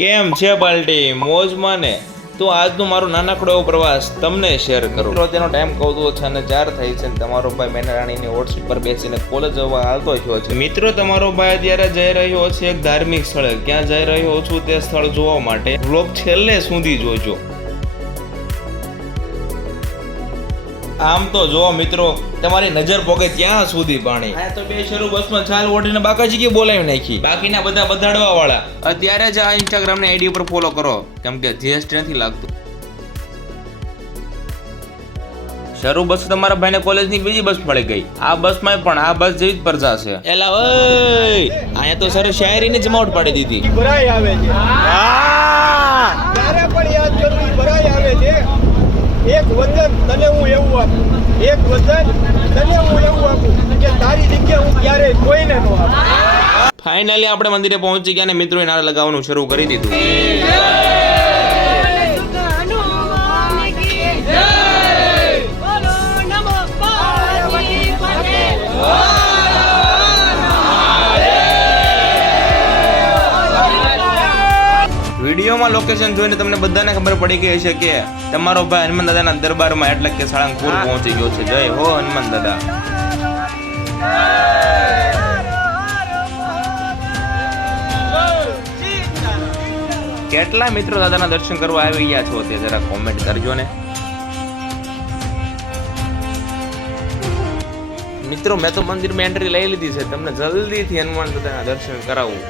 કેમ છે પાલટી મોજમાં ને? તો આજનો મારો નાનકડો એવો પ્રવાસ તમને શેર કરું. મિત્રો તેનો ટાઈમ કહું તો 6:04 થઈ છે ને તમારો ભાઈ મેનારાણીની ઓટસ પર બેસીને કોલેજ જવા આવતો થયો છે. મિત્રો તમારો ભાઈ અત્યારે જઈ રહ્યો છે એક ધાર્મિક સ્થળે. ક્યાં જઈ રહ્યો છું તે સ્થળ જોવા માટે વ્લોગ છેલ્લે સુધી જોજો. આમ તો જો મિત્રો તમારી નજર પોકે ત્યાં સુધી પાણી. આ તો બે શરૂ બસમાં ચાલ ઓઢીને બાકાજી કે બોલાવી નાખી. બાકીના બધા બધાડવા વાળા અત્યારે જ આ ઇન્સ્ટાગ્રામ ની આઈડી ઉપર ફોલો કરો, કેમ કે જીએસટી નથી લાગતું. શરૂ બસ તમારા ભાઈને કોલેજ ની બીજી બસ મળી ગઈ. આ બસમાં પણ આ બસ જેવી જ પ્રજા છે. એલા ઓય અહીંયા તો સર શાયરીની જમાવટ પાડી દીધી. ભરાઈ આવે છે. ત્યારે પણ યાદ કરવી ભરાઈ આવે છે. એક વચન તને હું એવું આપું, એક વચન તને હું એવું આપું કે તારી જગ્યા હું ક્યારેય કોઈને ન આપું. ફાઇનલી આપણે મંદિરે પહોંચી ગયા અને મિત્રોએ નારા લગાવવાનું શરૂ કરી દીધું. વિડીયોમાં લોકેશન જોઈને તમને બધાને ખબર પડી ગઈ હશે કે તમારો ભાઈ હનુમાન દાદાના દરબારમાં એટલે કે સાળંગપુર પહોંચી ગયો છે. જય હો હનુમાન દાદા. કેટલા મિત્રો દાદાના દર્શન કરવા આવી ગયા છો તે જરા કોમેન્ટ કરજો ને. મિત્રો મેં તો મંદિરમાં એન્ટ્રી લઈ લીધી છે, તમને જલ્દીથી હનુમાન દાદાના દર્શન કરાવું.